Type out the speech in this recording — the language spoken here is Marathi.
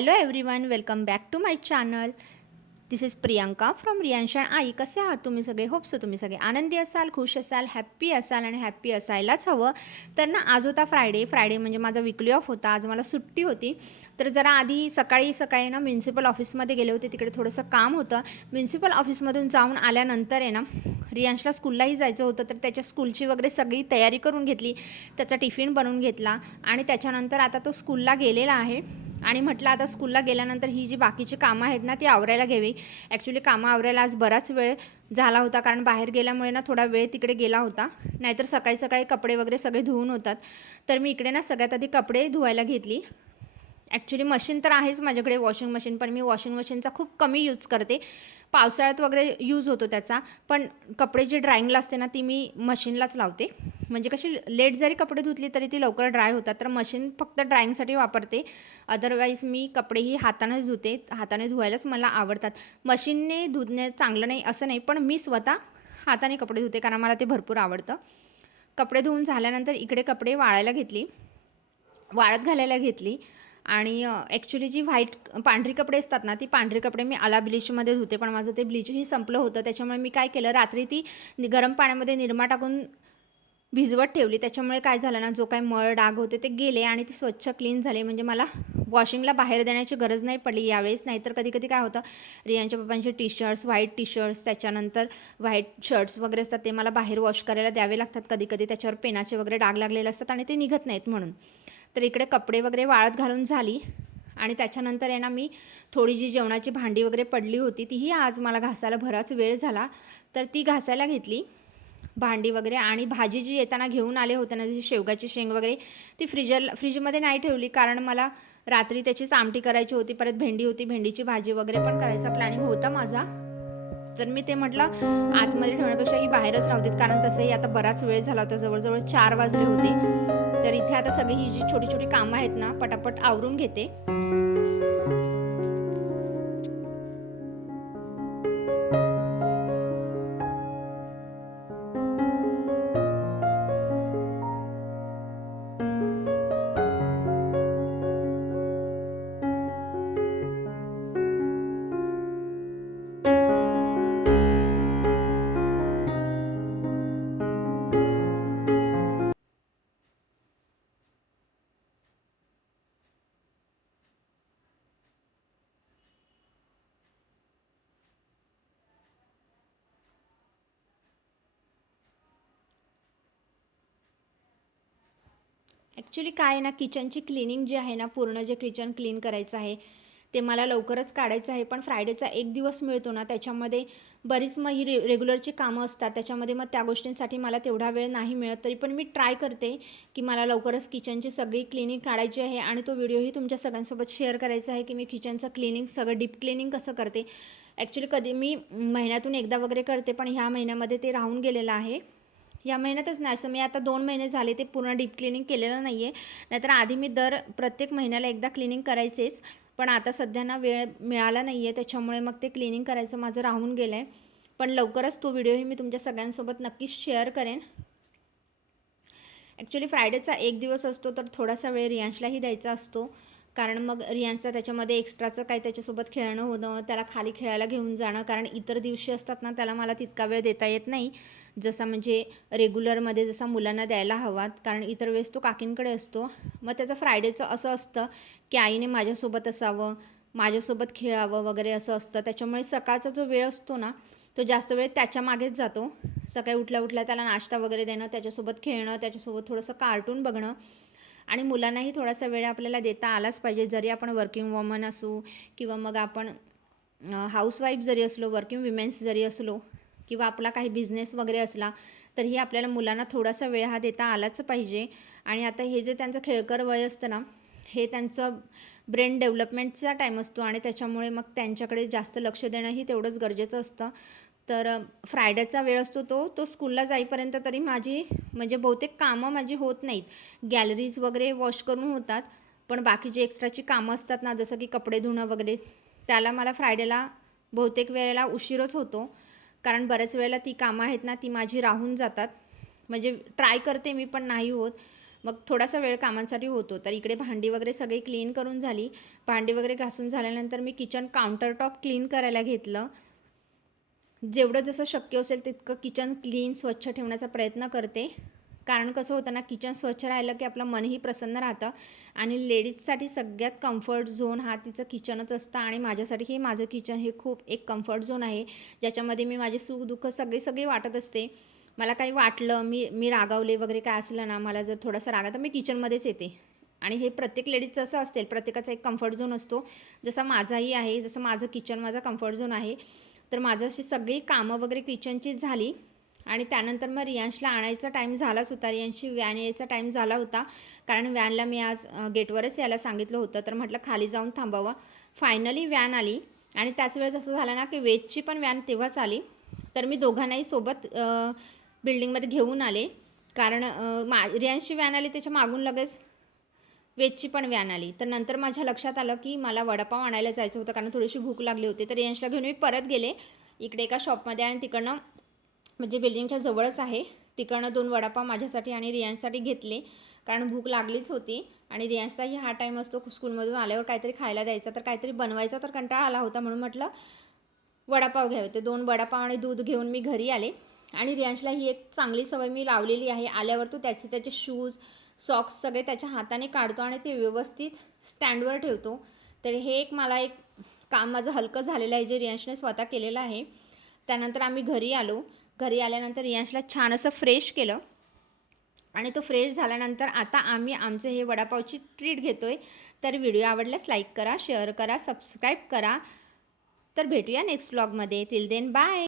Hello everyone, welcome back to my channel. This is Priyanka from Riyansha I. कसे आहात तुम्ही सगळे? होप्स तुम्ही सगळे आनंदी असाल, खुश असाल, हॅप्पी असाल आणि हॅप्पी असायलाच हवं. तर ना, आज होता फ्रायडे म्हणजे माझा वीकली ऑफ होता. आज मला सुट्टी होती. तर जरा आधी सकाळी ना म्युन्सिपल ऑफिसमध्ये गेले होते. तिकडे थोडंसं काम होतं. म्युन्सिपल ऑफिसमधून जाऊन आल्यानंतर आहे ना, रियांशला स्कूललाही जायचं होतं. तर त्याच्या स्कूलची वगैरे सगळी तयारी करून घेतली. त्याचा टिफिन बनवून घेतला आणि त्याच्यानंतर आता तो स्कूलला गेलेला आहे. आणि म्हटलं आता स्कूलला गेल्यानंतर ही जी बाकीची कामं आहेत ना, ती आवरायला घ्यावी. ॲक्च्युली कामं आवरायला आज बराच वेळ झाला होता, कारण बाहेर गेल्यामुळे ना थोडा वेळ तिकडे गेला होता. नाहीतर सकाळी सकाळी कपडे वगैरे सगळे धुवून होतात. तर मी इकडे ना सगळ्यात आधी कपडे धुवायला घेतली. ॲक्च्युली मशीन तर आहेच माझ्याकडे, वॉशिंग मशीन, पण मी वॉशिंग मशीनचा खूप कमी यूज करते. पावसाळ्यात वगैरे यूज होतो त्याचा, पण कपडे जी ड्रायिंगला असते ना, ती मी मशीनलाच लावते. म्हणजे कशी लेट जरी कपडे धुतली तरी ती लवकर ड्राय होतात. तर मशीन फक्त ड्रायिंगसाठी वापरते. अदरवाईज मी कपडेही हातानेच धुते. हाताने धुवायलाच मला आवडतात. मशीनने धुणे चांगलं नाही असं नाही, पण मी स्वतः हाताने कपडे धुते, कारण मला ते भरपूर आवडतं. कपडे धुवून झाल्यानंतर इकडे कपडे वाळत घालायला घेतली. आणि ॲक्च्युली जी पांढरी कपडे असतात ना, ती पांढरी कपडे मी आला ब्लीचमध्ये धुते, पण माझं ते ब्लीचही संपलं होतं. त्याच्यामुळे मी काय केलं, रात्री ती गरम पाण्यामध्ये निरमा टाकून भिजवत ठेवली. त्याच्यामुळे काय झालं ना, जो काही मळ डाग होते ते गेले आणि ती स्वच्छ क्लीन झाली. म्हणजे मला वॉशिंगला बाहेर देण्याची गरज नाही पडली यावेळेस. नाहीतर कधी कधी काय होतं, रियांच्या पप्पांचे व्हाईट टी शर्ट्स, त्याच्यानंतर व्हाईट शर्ट्स वगैरे असतात, ते मला बाहेर वॉश करायला द्यावे लागतात कधी कधी. त्याच्यावर पेनाचे वगैरे डाग लागलेले असतात आणि ते निघत नाहीत म्हणून. तर इकडे कपडे वगैरे वाळत घालून झाली. आणि त्याच्यानंतर आहे ना, मी थोडी जी जेवणाची भांडी वगैरे पडली होती, तीही आज मला घासायला बराच वेळ झाला. तर ती घासायला घेतली भांडी वगैरे. आणि भाजी जी येताना घेऊन आले होते ना, जशी शेवगाची शेंग वगैरे, ती फ्रीजमध्ये नाही ठेवली, कारण मला रात्री त्याचीच आमटी करायची होती. परत भेंडी होती, भेंडीची भाजी वगैरे पण करायचा प्लॅनिंग होता माझा. तर मी ते म्हटलं, आतमध्ये ठेवण्यापेक्षा ही बाहेरच राहू देत, कारण तसंही आता बराच वेळ झाला होता, जवळजवळ 4 वाजले होते. तर इथे आता सगळी ही जी छोटी छोटी कामं आहेत ना, पटापट आवरून घेते. ॲक्च्युली काय आहे ना, किचनची क्लिनिंग जी आहे ना, पूर्ण जे किचन क्लीन करायचं आहे ते मला लवकरच काढायचं आहे. पण फ्रायडेचा एक दिवस मिळतो ना, त्याच्यामध्ये बरीच मग ही रेग्युलरची कामं असतात. त्याच्यामध्ये मग त्या गोष्टींसाठी मला तेवढा वेळ नाही मिळत. तरी पण मी ट्राय करते की मला लवकरच किचनची सगळी क्लिनिंग काढायची आहे. आणि तो व्हिडिओही तुमच्या सगळ्यांसोबत शेअर करायचा आहे की मी किचनचं क्लिनिंग, सगळं डीप क्लिनिंग कसं करते. ॲक्च्युली कधी मी महिन्यातून एकदा वगैरे करते, पण ह्या महिन्यामध्ये ते राहून गेलेलं आहे. या महिन्यातच नाही, असं मी आता 2 महिने झाले ते पूर्ण डीप क्लिनिंग केलेलं नाही आहे. नाहीतर आधी मी प्रत्येक महिन्याला एकदा क्लिनिंग करायचेच. पण आता सध्या ना वेळ मिळाला नाही आहे, त्याच्यामुळे मग ते क्लिनिंग करायचं माझं राहून गेलं आहे. पण लवकरच तो व्हिडिओही मी तुमच्या सगळ्यांसोबत नक्कीच शेअर करेन. ॲक्च्युली फ्रायडेचा एक दिवस असतो, तर थोडासा वेळ रियांशलाही द्यायचा असतो. कारण मग रियांशला त्याच्यामध्ये एक्स्ट्राचं काय त्याच्यासोबत खेळणं होणं, त्याला खाली खेळायला घेऊन जाणं. कारण इतर दिवशी असतात ना, त्याला मला तितका वेळ देता येत नाही, जसा म्हणजे रेग्युलरमध्ये जसा मुलांना द्यायला हवा. कारण इतर वेळेस तो काकींकडे असतो. मग त्याचं फ्रायडेचं असं असतं की आईने माझ्यासोबत असावं, माझ्यासोबत खेळावं वगैरे असं असतं. त्याच्यामुळे सकाळचा जो वेळ असतो ना, तो जास्त वेळ त्याच्या मागेच जातो. सकाळी उठल्या उठल्या त्याला नाश्ता वगैरे देणं, त्याच्यासोबत खेळणं, त्याच्यासोबत थोडंसं कार्टून बघणं. आणि मुलांनाही थोडासा वेळ आपल्याला देता आलाच पाहिजे. जरी आपण वर्किंग वुमन असू किंवा मग आपण हाऊसवाईफ जरी असलो, वर्किंग विमेन्स जरी असलो, किंवा आपला काही बिझनेस वगैरे असला, तरीही आपल्याला मुलांना थोडासा वेळ हा देता आलाच पाहिजे. आणि आता हे जे त्यांचं खेळकर वय असतं ना, हे त्यांचं ब्रेन डेव्हलपमेंटचा टाईम असतो आणि त्याच्यामुळे मग त्यांच्याकडे जास्त लक्ष देणंही तेवढंच गरजेचं असतं. तर फ्रायडेचा वेळ असतो तो स्कूलला जाईपर्यंत तरी माझी म्हणजे बहुतेक कामं माझी होत नाहीत. गॅलरीज वगैरे वॉश करून होतात, पण बाकी जी एक्स्ट्राची कामं असतात ना, जसं की कपडे धुणं वगैरे, त्याला मला फ्रायडेला बहुतेक वेळेला उशीरच होतो. कारण बऱ्याच वेळेला ती कामं आहेत ना, ती माझी राहून जातात. म्हणजे ट्राय करते मी, पण नाही होत. मग थोडासा वेळ कामांसाठी होतो. तर इकडे भांडी वगैरे सगळी क्लीन करून झाली. भांडी वगैरे घासून झाल्यानंतर मी किचन काउंटर टॉप क्लीन करायला घेतलं. जेवढं जसं शक्य असेल तितकं किचन क्लीन स्वच्छ ठेवण्याचा प्रयत्न करते. कारण कसं होतं ना, किचन स्वच्छ राहिलं की आपलं मनही प्रसन्न राहतं आणि लेडीजसाठी सगळ्यात कम्फर्ट झोन हा तिचं किचनच असतं. आणि माझ्यासाठी हे माझं किचन हे खूप एक कम्फर्ट झोन आहे, ज्याच्यामध्ये मी माझे सुखदुःख सगळे वाटत असते. मला काही वाटलं, मी रागावले वगैरे काय असलं ना, मला जर थोडासा राग तर मी किचनमध्येच येते. आणि हे प्रत्येक लेडीजचं असं असेल, प्रत्येकाचा एक कम्फर्ट झोन असतो. जसा माझाही आहे, जसं माझं किचन माझा कम्फर्ट झोन आहे. तर माझं अशी सगळी कामं वगैरे किचनची झाली आणि त्यानंतर मग रियांशला आणायचा टाईम झालाच होता. रियांशची व्हॅन यायचा टाईम झाला होता, कारण व्हॅनला मी आज गेटवरच यायला सांगितलं होतं. तर म्हटलं खाली जाऊन थांबावं. फायनली व्हॅन आली आणि त्याच वेळेस असं झालं ना, की वेजची पण व्हॅन तेव्हाच आली. तर मी दोघांनाही सोबत बिल्डिंगमध्ये घेऊन आले, कारण रियांशची व्हॅन आली त्याच्या मागून लगेच वेजची पण व्हॅन आली. तर नंतर माझ्या लक्षात आलं की मला वडापाव आणायला जायचं होतं, कारण थोडीशी भूक लागली होती. तर रियांशला घेऊन मी परत गेले इकडे एका शॉपमध्ये आणि तिकडनं, म्हणजे बिल्डिंगच्या जवळच आहे, तिकडनं 2 वडापाव माझ्यासाठी आणि रियांशसाठी घेतले, कारण भूक लागलीच होती. आणि रियांशचाही हा टाईम असतो स्कूलमधून आल्यावर काहीतरी खायला द्यायचा, तर काहीतरी बनवायचा तर कंटाळा आला होता, म्हणून म्हटलं वडापाव घ्यावे. ते 2 वडापाव आणि दूध घेऊन मी घरी आले. आणि रियांशला ही एक चांगली सवय मी लावलेली आहे, आल्यावर तो त्याचे शूज सॉक्स सगळे त्याच्या हाताने काढतो आणि ते व्यवस्थित स्टँडवर ठेवतो. तर हे एक मला एक काम माझं हलकं झालेलं आहे, जे रियांशने स्वतः केलेलं आहे. त्यानंतर आम्ही घरी आलो. घरी आल्यानंतर रियांशला छान असं फ्रेश केलं आणि तो फ्रेश झाल्यानंतर आता आम्ही आमचं हे वडापावची ट्रीट घेतो आहे. तर व्हिडिओ आवडल्यास लाईक करा, शेअर करा, सबस्क्राईब करा. तर भेटूया नेक्स्ट व्लॉगमध्ये. Till then bye.